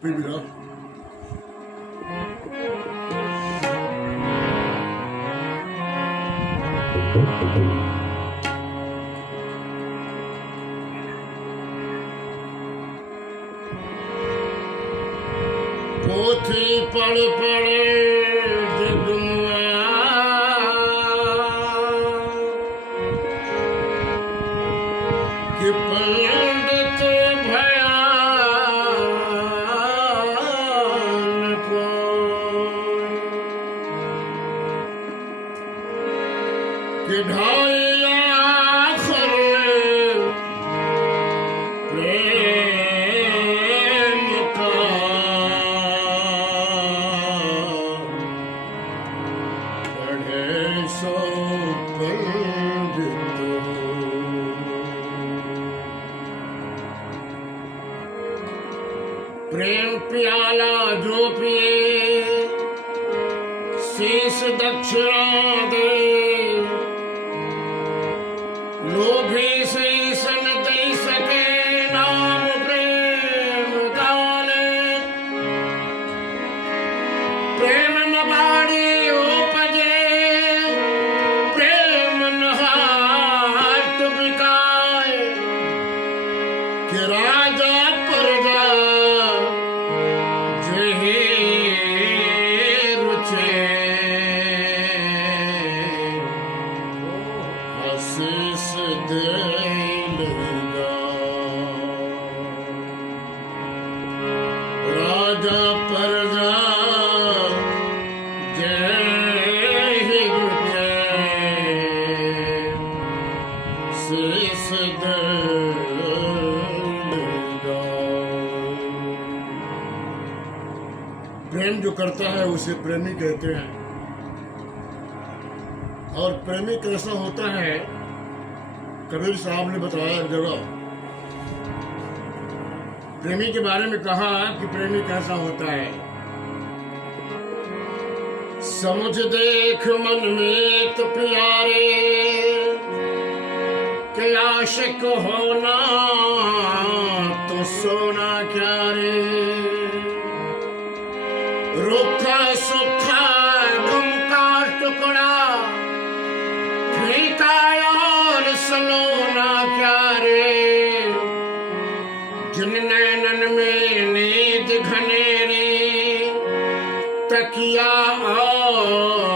Primera. पोथी पढ़ पढ़ जगमुआ कि पंडित भयान को कि ढाई आखिर प्रेम का पढ़े सो पंडित। प्रेम प्याला जो पिए शीश दक्षिणा दे, लोभी शीश न दे सके नाम प्रेम काले। प्रेम न बाड़ी उपजे प्रेम न हाट बिकाए, कि राजा प्रजा जेहि रुचे आशीष दे लेगा। राजा प्रजा जेहि रुचे शीश दे लेगा। प्रेम जो करता है उसे प्रेमी कहते हैं। और प्रेमी कैसा होता है, कबीर साहब ने बताया एक जगह प्रेमी के बारे में कहा कि प्रेमी कैसा होता है। समझ देख मन में तो प्यारे कि आशिक होना तो सोना क्या रे। रूखा सूखा गम का टुकड़ा फीका और सलोना क्या रे। जिन नैनन में नींद घनेरी तकिया और